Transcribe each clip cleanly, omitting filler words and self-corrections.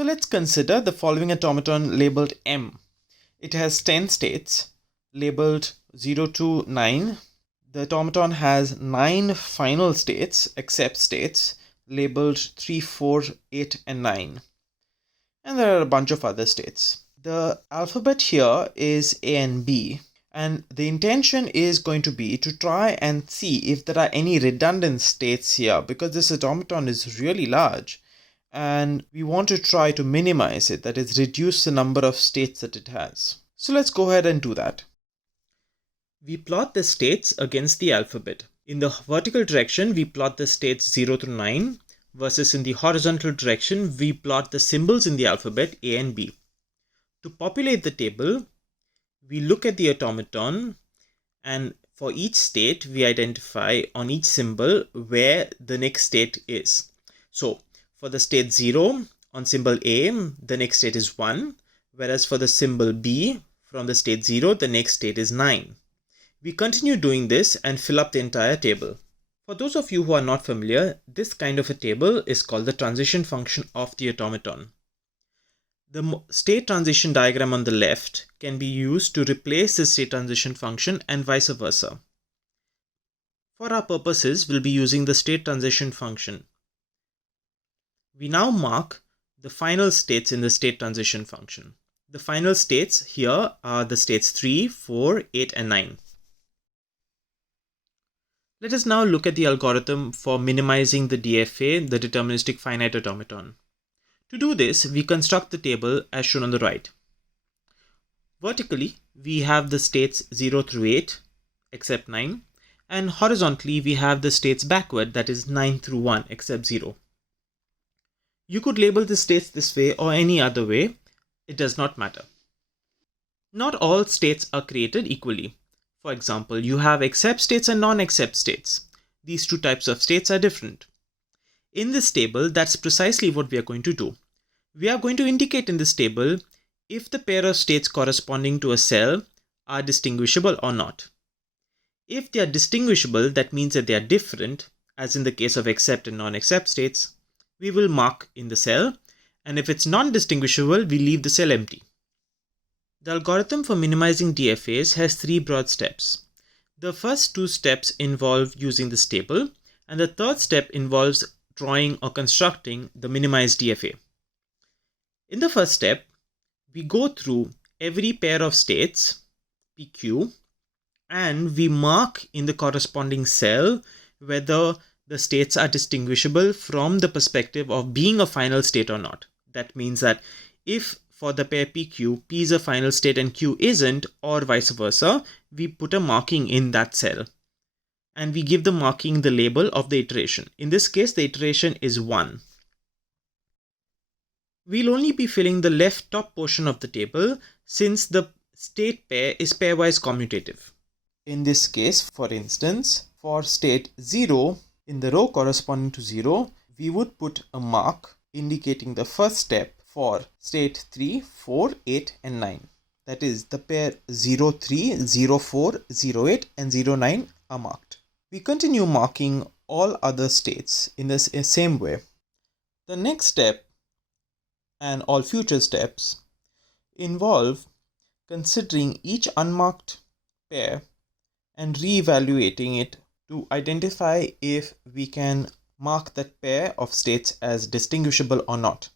So let's consider the following automaton labeled M. It has 10 states labeled 0 to 9. The automaton has 9 final states, except states, labeled 3, 4, 8, and 9. And there are a bunch of other states. The alphabet here is A and B. And the intention is going to be to try and see if there are any redundant states here, because this automaton is really large and we want to try to minimize it, that is, reduce the number of states that it has. So let's go ahead and do that. We plot the states against the alphabet. In the vertical direction, we plot the states 0 to 9, versus in the horizontal direction, we plot the symbols in the alphabet A and B. To populate the table, we look at the automaton, and for each state, we identify on each symbol where the next state is. So for the state 0, on symbol A, the next state is 1, whereas for the symbol B, from the state 0, the next state is 9. We continue doing this and fill up the entire table. For those of you who are not familiar, this kind of a table is called the transition function of the automaton. The state transition diagram on the left can be used to replace the state transition function and vice versa. For our purposes, we'll be using the state transition function. We now mark the final states in the state transition function. The final states here are the states 3, 4, 8, and 9. Let us now look at the algorithm for minimizing the DFA, the Deterministic Finite Automaton. To do this, we construct the table as shown on the right. Vertically, we have the states 0 through 8, except 9, and horizontally, we have the states backward, that is 9 through 1, except 0. You could label the states this way or any other way, it does not matter. Not all states are created equally. For example, you have accept states and non-accept states. These two types of states are different. In this table, that's precisely what we are going to do. We are going to indicate in this table if the pair of states corresponding to a cell are distinguishable or not. If they are distinguishable, that means that they are different, as in the case of accept and non-accept states, we will mark in the cell, and if it's non-distinguishable, we leave the cell empty. The algorithm for minimizing DFAs has 3 broad steps. The first 2 steps involve using this table, and the third step involves drawing or constructing the minimized DFA. In the first step, we go through every pair of states, PQ, and we mark in the corresponding cell whether the states are distinguishable from the perspective of being a final state or not. That means that if for the pair PQ, P is a final state and Q isn't, or vice versa, we put a marking in that cell. And we give the marking the label of the iteration. In this case, the iteration is 1. We'll only be filling the left top portion of the table since the state pair is pairwise commutative. In this case, for instance, for state 0, in the row corresponding to 0, we would put a mark indicating the first step for state 3, 4, 8, and 9. That is, the pair 0, 3, 0, 4, 0, 8, and 0, 9 are marked. We continue marking all other states in the same way. The next step and all future steps involve considering each unmarked pair and re-evaluating it to identify if we can mark that pair of states as distinguishable or not.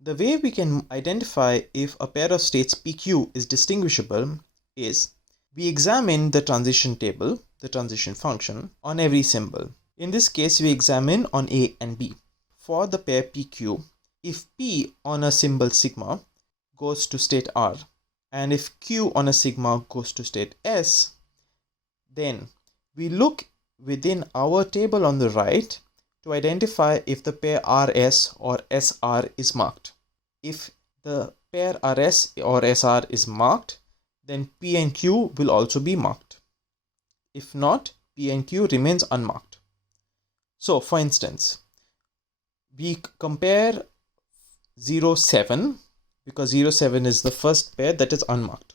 The way we can identify if a pair of states PQ is distinguishable is we examine the transition table, the transition function, on every symbol. In this case, we examine on A and B. For the pair PQ, if P on a symbol sigma goes to state R, and if Q on a sigma goes to state S, then we look within our table on the right to identify if the pair RS or SR is marked. If the pair RS or SR is marked, then P and Q will also be marked. If not, P and Q remains unmarked. So, for instance, we compare 0, 7 because 0, 7 is the first pair that is unmarked.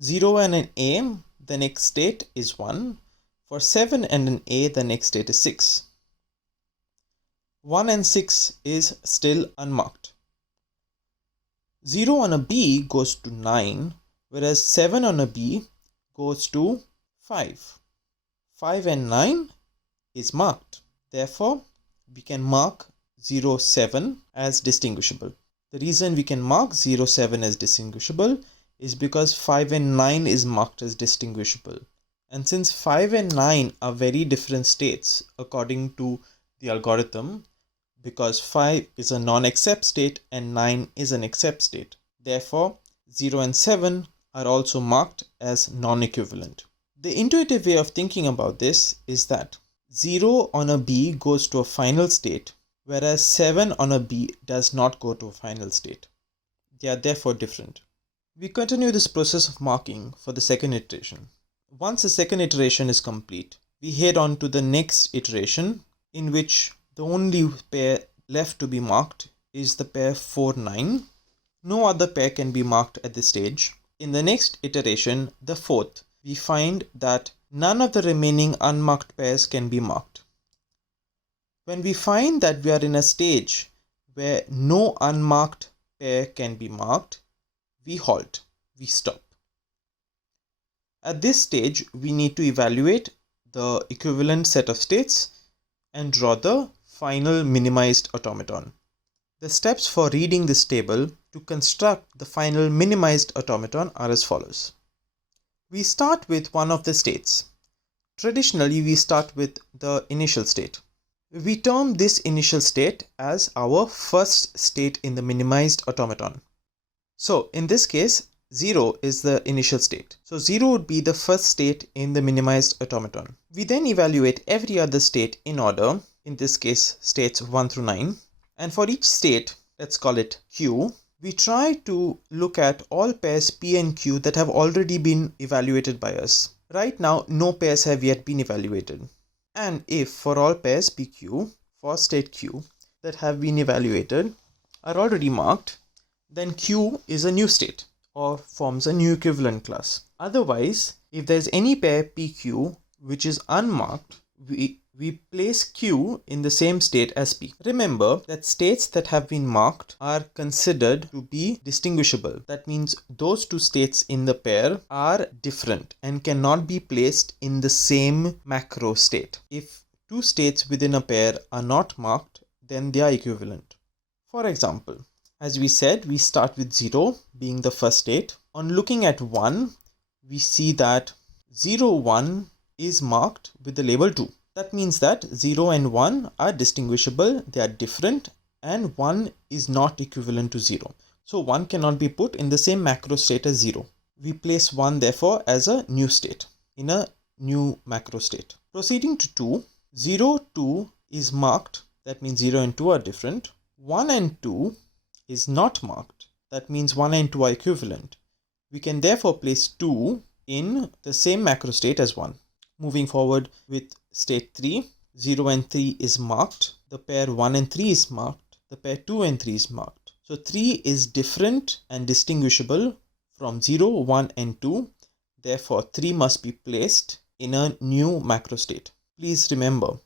0 and an A, the next state is 1. For 7 and an A, the next state is 6. 1 and 6 is still unmarked. 0 on a B goes to 9, whereas 7 on a B goes to 5. 5 and 9 is marked. Therefore, we can mark 0, 7 as distinguishable. The reason we can mark 0, 7 as distinguishable is because 5 and 9 is marked as distinguishable. And since 5 and 9 are very different states according to the algorithm, because 5 is a non-accept state and 9 is an accept state. Therefore, 0 and 7 are also marked as non-equivalent. The intuitive way of thinking about this is that 0 on a B goes to a final state, whereas 7 on a B does not go to a final state. They are therefore different. We continue this process of marking for the second iteration. Once the second iteration is complete, we head on to the next iteration, in which the only pair left to be marked is the pair 4, 9. No other pair can be marked at this stage. In the next iteration, the fourth, we find that none of the remaining unmarked pairs can be marked. When we find that we are in a stage where no unmarked pair can be marked, we halt, we stop. At this stage, we need to evaluate the equivalent set of states and draw the final minimized automaton. The steps for reading this table to construct the final minimized automaton are as follows. We start with one of the states. Traditionally, we start with the initial state. We term this initial state as our first state in the minimized automaton. So in this case, 0 is the initial state. So 0 would be the first state in the minimized automaton. We then evaluate every other state in order, in this case states 1 through 9. And for each state, let's call it Q, we try to look at all pairs P and Q that have already been evaluated by us. Right now, no pairs have yet been evaluated. And if for all pairs PQ, for state Q, that have been evaluated are already marked, then Q is a new state or forms a new equivalent class. Otherwise, if there's any pair PQ which is unmarked, we place Q in the same state as P. Remember that states that have been marked are considered to be distinguishable. That means those two states in the pair are different and cannot be placed in the same macro state. If two states within a pair are not marked, then they are equivalent. For example, as we said, we start with 0 being the first state. On looking at 1, we see that 0, 1 is marked with the label 2. That means that 0 and 1 are distinguishable, they are different, and 1 is not equivalent to 0. So 1 cannot be put in the same macro state as 0. We place 1 therefore as a new state, in a new macro state. Proceeding to 2, 0, 2 is marked, that means 0 and 2 are different. 1 and 2 is not marked, that means 1 and 2 are equivalent. We can therefore place 2 in the same macro state as 1. Moving forward with state 3, 0 and 3 is marked, the pair 1 and 3 is marked, the pair 2 and 3 is marked. So 3 is different and distinguishable from 0, 1 and 2. Therefore 3 must be placed in a new macro state. Please remember,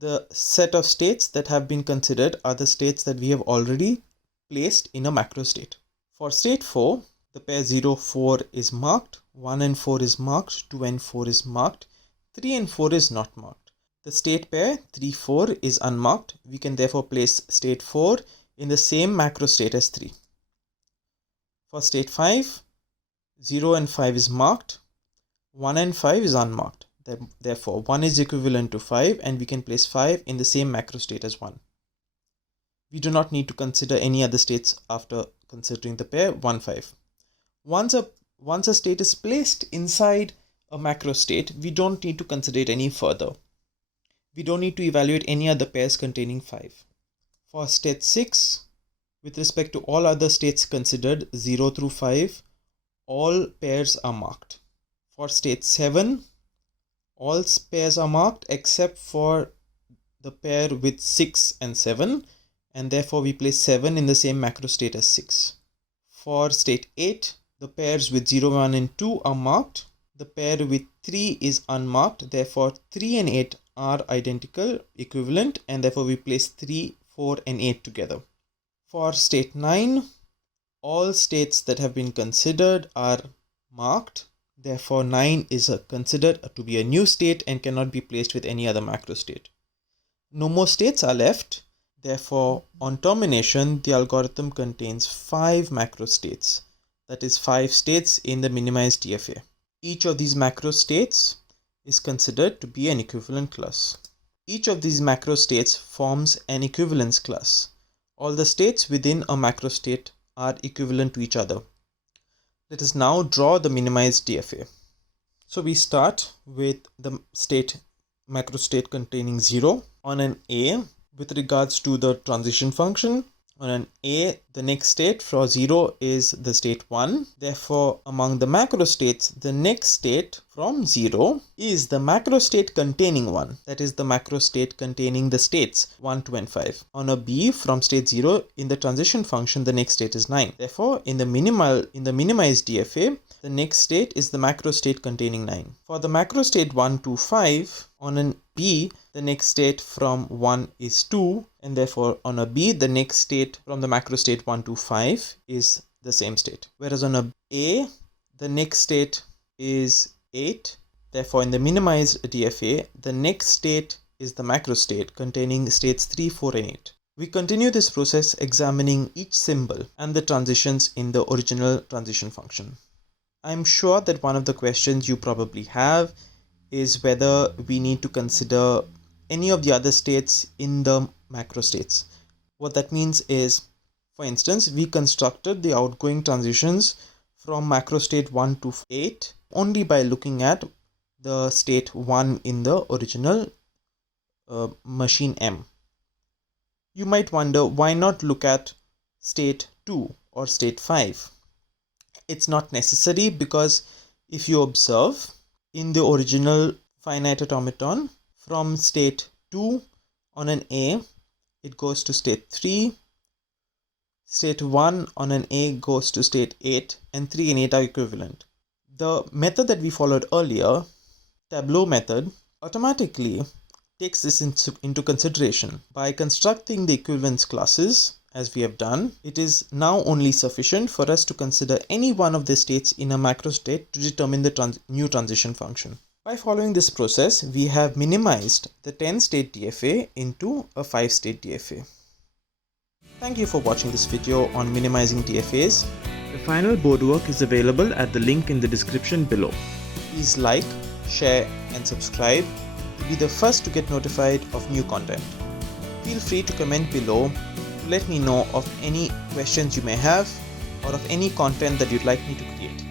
the set of states that have been considered are the states that we have already placed in a macro state. For state 4, the pair 0, 4 is marked, 1 and 4 is marked, 2 and 4 is marked, 3 and 4 is not marked. The state pair 3, 4 is unmarked. We can therefore place state 4 in the same macro state as 3. For state 5, 0 and 5 is marked, 1 and 5 is unmarked. Therefore 1 is equivalent to 5 and we can place 5 in the same macro state as 1. We do not need to consider any other states after considering the pair 1, 5. Once a state is placed inside a macro state, we don't need to consider it any further. We don't need to evaluate any other pairs containing 5. For state 6, with respect to all other states considered 0 through 5, all pairs are marked. For state 7, all pairs are marked except for the pair with 6 and 7, and therefore we place 7 in the same macro state as 6. For state 8, the pairs with 0, 1 and 2 are marked. The pair with 3 is unmarked, therefore 3 and 8 are identical, equivalent, and therefore we place 3, 4 and 8 together. For state 9, All states that have been considered are marked. Therefore, 9 is considered to be a new state and cannot be placed with any other macro state. No more states are left. Therefore, on termination, the algorithm contains 5 macro states. That is 5 states in the minimized DFA. Each of these macro states is considered to be an equivalent class. Each of these macro states forms an equivalence class. All the states within a macro state are equivalent to each other. Let us now draw the minimized DFA. So we start with the macro state containing 0 on an A with regards to the transition function. On an A, the next state for 0 is the state 1. Therefore, among the macro states, the next state from 0 is the macro state containing 1. That is the macro state containing the states 1, 2 and 5. On a B, from state 0, in the transition function, the next state is 9. Therefore, in the minimized DFA, the next state is the macro state containing 9. For the macro state 1, 2, 5, on an B, the next state from 1 is 2, and therefore on a B, the next state from the macro state 1 to 5 is the same state. Whereas on a A, the next state is 8. Therefore, in the minimized DFA, the next state is the macro state containing states 3, 4 and 8. We continue this process examining each symbol and the transitions in the original transition function. I'm sure that one of the questions you probably have is whether we need to consider any of the other states in the macro states. What that means is, for instance, we constructed the outgoing transitions from macro state 1 to 8 only by looking at the state 1 in the original machine M. You might wonder, why not look at state 2 or state 5? It's not necessary, because if you observe in the original finite automaton, from state 2 on an A, it goes to state 3, state 1 on an A goes to state 8, and 3 and 8 are equivalent. The method that we followed earlier, tableau method, automatically takes this into consideration. By constructing the equivalence classes, as we have done, it is now only sufficient for us to consider any one of the states in a macro state to determine the new transition function. By following this process, we have minimized the 10-state DFA into a 5-state DFA. Thank you for watching this video on minimizing DFAs. The final board work is available at the link in the description below. Please like, share and subscribe to be the first to get notified of new content. Feel free to comment below to let me know of any questions you may have or of any content that you'd like me to create.